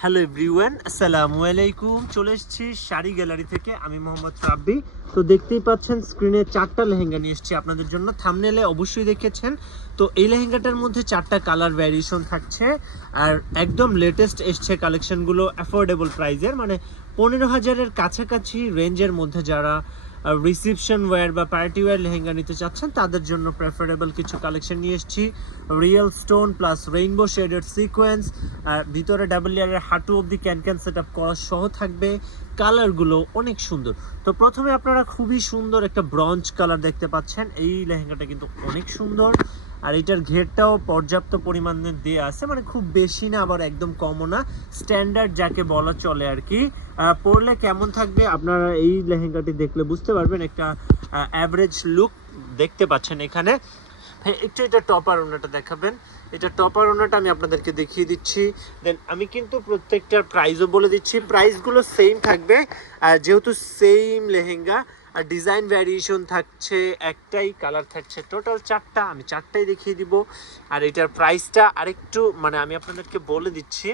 Hello everyone আসসালামু আলাইকুম চলে এসেছি শাড়ি গ্যালারি থেকে। আমি মোহাম্মদ রাব্বি। তো দেখতেই পাচ্ছেন স্ক্রিনে চারটা লেহেঙ্গা নিয়ে এসেছি আপনাদের জন্য। থামনেলে অবশ্যই দেখেছেন। তো এই লেহেঙ্গাটার মধ্যে চারটা কালার ভ্যারিয়েশন থাকছে। আর একদম লেটেস্ট এসছে কালেকশনগুলো অ্যাফোর্ডেবল প্রাইজের মানে পনেরো হাজারের কাছাকাছি রেঞ্জের মধ্যে যারা রিসিপশন ওয়ার বা পার্টি ওয়ার লেহেঙ্গা নিতে চাচ্ছেন, তাদের জন্য প্রেফারেবল কিছু কালেকশন নিয়ে এসেছি। Real stone plus rainbow shaded sequence আর ভিতরে ডাবল ইয়ারের হাঁটু অবধি ক্যান ক্যান সেট আপ করা সহ থাকবে। কালারগুলো অনেক সুন্দর। তো প্রথমে আপনারা খুবই সুন্দর একটা ব্রঞ্জ কালার দেখতে পাচ্ছেন। এই লেহেঙ্গাটা কিন্তু অনেক সুন্দর। আর এটার ঘেরটাও পর্যাপ্ত পরিমাণে দিয়ে আছে। মানে খুব বেশি না, আবার একদম কমও না। স্ট্যান্ডার্ড যাকে বলা চলে আর কি। পরলে কেমন থাকবে আপনারা এই লেহেঙ্গাটি দেখলে বুঝতে পারবেন। একটা অ্যাভারেজ লুক দেখতে পাচ্ছেন এখানে। হ্যাঁ একটু এটা টপার ওনাটা দেখাবেন। এটা টপার ওনাটা আমি আপনাদেরকে দেখিয়ে দিচ্ছি। দেন আমি কিন্তু প্রত্যেকটার প্রাইসও বলে দিচ্ছি। প্রাইসগুলো সেম থাকবে। আর যেহেতু সেম লেহেঙ্গা, আর ডিজাইন ভ্যারিয়েশন থাকছে, একটাই কালার থাকছে। টোটাল চারটা, আমি চারটাই দেখিয়ে দিব। আর এটার প্রাইসটা আরেকটু মানে আমি আপনাদেরকে বলে দিচ্ছি।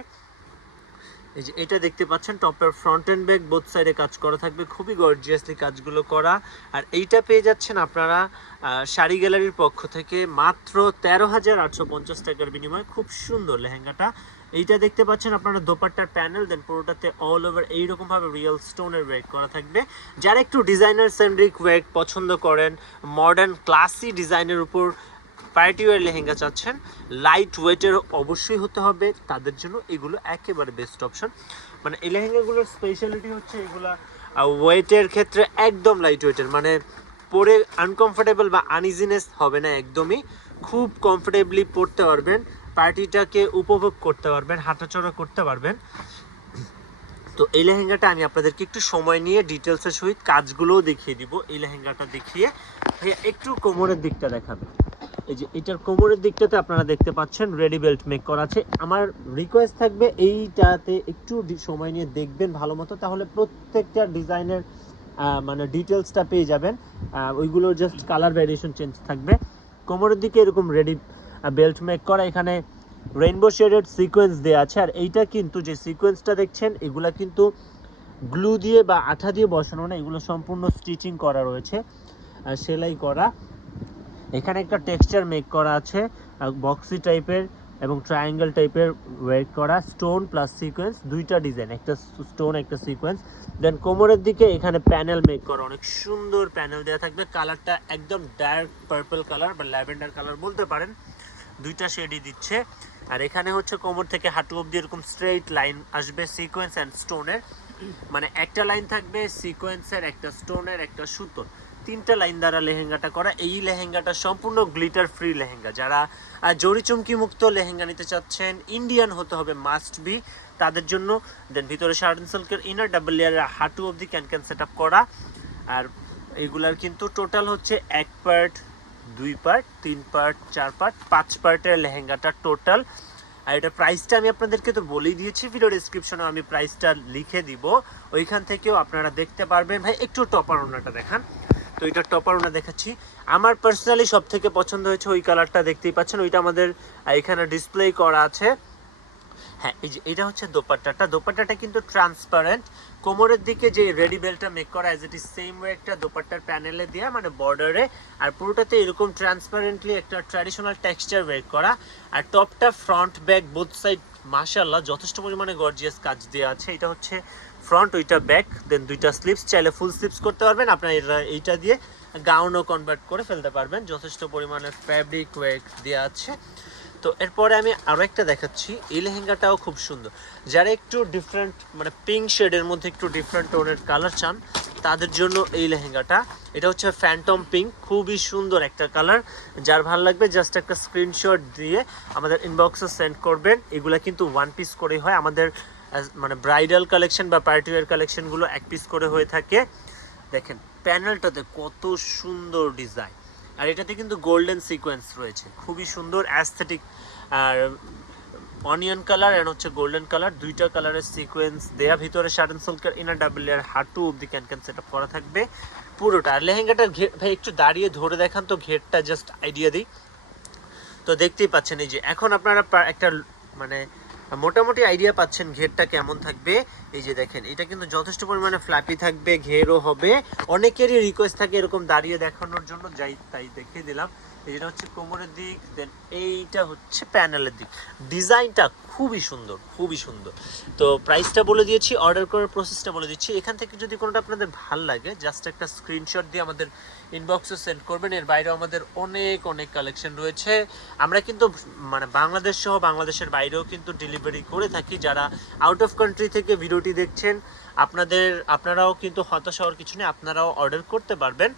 এই যে এটা দেখতে পাচ্ছেন টপের ফ্রন্ট এন্ড ব্যাক বোথ সাইডে কাজ করা থাকবে, খুবই গর্জিয়াসলি কাজগুলো করা। আর এইটা পেয়ে যাচ্ছেন আপনারা শাড়ি গ্যালারির পক্ষ থেকে মাত্র তেরো হাজার আটশো পঞ্চাশ টাকার বিনিময়ে। খুব সুন্দর লেহেঙ্গাটা। এইটা দেখতে পাচ্ছেন আপনারা দোপাট্টার প্যানেল দেন পুরোটাতে অল ওভার এইরকমভাবে রিয়েল স্টোনের ওয়েক করা থাকবে। যারা একটু ডিজাইনার সেন্ড্রিক ওয়েক পছন্দ করেন মডার্ন ক্লাসি ডিজাইনের উপর পার্টি ওয়ার লেহেঙ্গা চাচ্ছেন। লাইট ওয়েটের অবশ্যই হতে হবে। তাদের জন্য এগুলো একেবারে বেস্ট অপশন মানে এই লেহেঙ্গাগুলোর স্পেশালিটি হচ্ছে এগুলা ওয়েটের ক্ষেত্রে একদম লাইট ওয়েটের মানে পরে আনকমফোর্টেবল বা আনইজিনেস হবে না একদমই। খুব কমফোর্টেবলি পরতে পারবেন, পার্টিটাকে উপভোগ করতে পারবেন হাঁটাচড়া করতে পারবেন। তো এই লেহেঙ্গাটা আমি আপনাদেরকে একটু সময় নিয়ে ডিটেলসের সহিত কাজগুলোও দেখিয়ে দিব। এই লেহেঙ্গাটা দেখিয়ে, ভাইয়া, একটু কোমরের দিকটা দেখাবেন। এই যে এটার কোমরের দিকটাতে আপনারা দেখতে পাচ্ছেন রেডি বেল্ট মেক করা আছে। আমার রিকোয়েস্ট থাকবে এইটাতে একটু সময় নিয়ে দেখবেন ভালো মতো, তাহলে প্রত্যেকটা ডিজাইনের মানে ডিটেলসটা পেয়ে যাবেন। ওইগুলোর জাস্ট কালার ভ্যারিয়েশন চেঞ্জ থাকবে। কোমরের দিকে এরকম রেডি বেল্ট মেক করা। এখানে রেইনবো শেডেড সিকোয়েন্স দেওয়া আছে। আর এইটা কিন্তু যে সিকোয়েন্সটা দেখছেন, এগুলা কিন্তু গ্লু দিয়ে বা আঠা দিয়ে বসানো না, এগুলো সম্পূর্ণ স্টিচিং করা রয়েছে সেলাই করা। এখানে একটা টেক্সচার মেক করা আছে বক্সি টাইপের এবং ট্রায়াঙ্গেল টাইপের ওয়েট করা স্টোন প্লাস সিকোয়েন্স দুইটা ডিজাইন একটা স্টোন একটা সিকোয়েন্স দেন কোমরের দিকে এখানে প্যানেল মেক করা, অনেক সুন্দর প্যানেল দেওয়া থাকবে। কালারটা একদম ডার্ক পার্পল কালার বা ল্যাভেন্ডার কালার বলতে পারেন। দুইটা শেডই দিচ্ছে। আর এখানে হচ্ছে কোমর থেকে হাঁটু অব্দি এরকম স্ট্রেইট লাইন আসবে সিকোয়েন্স অ্যান্ড স্টোনের মানে একটা লাইন থাকবে সিকোয়েন্সের একটা স্টোনের একটা সুতোর। তিনটা লাইন দ্বারা লেহেঙ্গাটা করা। এই লেহেঙ্গাটা সম্পূর্ণ গ্লিটার ফ্রি লেহেঙ্গা। যারা জরি চুমকি মুক্ত লেহেঙ্গা নিতে চাচ্ছেন ইন্ডিয়ান হতে হবে মাস্ট বি তাদের জন্য দেন ভিতরে শার্টন সিল্কের ইনার ডাবল লেয়ারের হাঁটু অব্দি ক্যান ক্যান সেট করা। আর এগুলার কিন্তু টোটাল হচ্ছে এক পার্ট দুই পার্ট তিন পার্ট চার পার্ট পাঁচ পার্টের লেহেঙ্গাটা টোটাল আর এটা প্রাইসটা আমি আপনাদেরকে তো বলেই দিয়েছি ভিডিও ডিসক্রিপশনে আমি প্রাইসটা লিখে দিব। ওইখান থেকেও আপনারা দেখতে পারবেন। ভাই, একটু টপার ওনাটা দেখান। তো এটা টপার ওনা দেখাচ্ছি। আমার পার্সোনালি সব থেকে পছন্দ হয়েছে ওই কালারটা দেখতেই পাচ্ছেন। ওইটা আমাদের এখানে ডিসপ্লে করা আছে। হ্যাঁ এই যে এটা হচ্ছে দোপাট্টাটা দোপাট্টাটা কিন্তু ট্রান্সপারেন্ট কোমরের দিকে যে রেডি বেলটা মেক করা as it is same way একটা দোপাট্টার প্যানেলে দেওয়া মানে বর্ডারে আর পুরোটাতে এরকম ট্রান্সপারেন্টলি একটা ট্র্যাডিশনাল টেক্সচার ওয়েক করা। আর টপটা ফ্রন্ট ব্যাক বোথ সাইড মাশাল্লাহ যথেষ্ট পরিমাণে গর্জিয়াস কাজ দেওয়া আছে। এটা হচ্ছে ফ্রন্ট ওইটা ব্যাক দেন দুইটা স্লিপস চাইলে ফুল স্লিপস করতে পারবেন। আপনার এটা- এইটা দিয়ে গাউনও কনভার্ট করে ফেলতে পারবেন। যথেষ্ট পরিমাণে ফ্যাব্রিক ওয়েক দেওয়া আছে। তো এরপরে আমি আরও একটা দেখাচ্ছি। এই লেহেঙ্গাটাও খুব সুন্দর। যারা একটু ডিফারেন্ট মানে পিঙ্ক শেডের মধ্যে একটু ডিফারেন্ট টোনের কালার চান, তাদের জন্য এই লেহেঙ্গাটা, এটা হচ্ছে ফ্যান্টম পিঙ্ক খুবই সুন্দর একটা কালার যার ভালো লাগবে জাস্ট একটা স্ক্রিনশট দিয়ে আমাদের ইনবক্সে সেন্ড করবেন। এগুলা কিন্তু ওয়ান পিস করেই হয়। আমাদের মানে ব্রাইডাল কালেকশন বা পার্টি ওয়ার কালেকশনগুলো এক পিস করে হয়ে থাকে। দেখেন প্যানেলটাতে কত সুন্দর ডিজাইন আর এটাতে কিন্তু গোল্ডেন সিকোয়েন্স রয়েছে। খুবই সুন্দর অ্যাস্থেটিক আর অনিয়ন কালার এন্ড হচ্ছে গোল্ডেন কালার দুইটা কালারের সিকোয়েন্স দেয়া। ভিতরে শার্টন সিল্কের ইনার ডাবল লেয়ার হাঁটু অব্দি ক্যান ক্যান সেট আপ করা থাকবে। পুরোটা, আর লেহেঙ্গাটা ভাই, একটু দাঁড়িয়ে ধরে দেখান তো, ঘেরটা জাস্ট আইডিয়া দিই। তো দেখতেই পাচ্ছেন এই যে, এখন আপনারা একটা মানে মোটামুটি আইডিয়া পাচ্ছেন ঘেরটা কেমন থাকবে? এই যে দেখেন, এটা কিন্তু যথেষ্ট পরিমাণে ফ্ল্যাপি থাকবে, ঘেরও হবে। অনেকেরই রিকোয়েস্ট থাকে এরকম দাঁড়িয়ে দেখানোর জন্য, যাই তাই দেখিয়ে দিলাম। এই যেটা হচ্ছে কোমরের দিক দেন এইটা হচ্ছে প্যানেলের দিক। ডিজাইনটা খুবই সুন্দর খুবই সুন্দর। তো প্রাইসটা বলে দিয়েছি অর্ডার করার প্রসেসটা বলে দিচ্ছি। এখান থেকে যদি কোনোটা আপনাদের ভালো লাগে জাস্ট একটা স্ক্রিনশট দিয়ে আমাদের ইনবক্সে সেন্ড করবেন। এর বাইরেও আমাদের অনেক অনেক কালেকশন রয়েছে। আমরা কিন্তু মানে বাংলাদেশ সহ বাংলাদেশের বাইরেও কিন্তু ডেলিভারি করে থাকি। যারা আউট অফ কান্ট্রি থেকে ভিডিওটি দেখছেন, আপনাদের, আপনারাও কিন্তু হতাশ হওয়ার কিছু নেই, আপনারাও অর্ডার করতে পারবেন।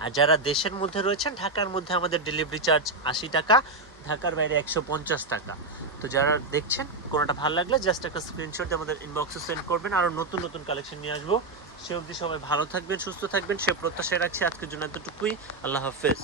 আর যারা দেশের মধ্যে রয়েছেন, ঢাকার মধ্যে আমাদের ডেলিভারি চার্জ আশি টাকা, ঢাকার বাইরে একশো পঞ্চাশ টাকা। তো যারা দেখছেন, কোনোটা ভালো লাগলে জাস্ট একটা স্ক্রিনশট আমাদের ইনবক্সে সেন্ড করবেন। আরও নতুন নতুন কালেকশন নিয়ে আসব। সে অবধি সবাই ভালো থাকবেন, সুস্থ থাকবেন। সে প্রত্যাশায় রাখছি আজকের জন্য এতটুকুই। আল্লাহ হাফেজ।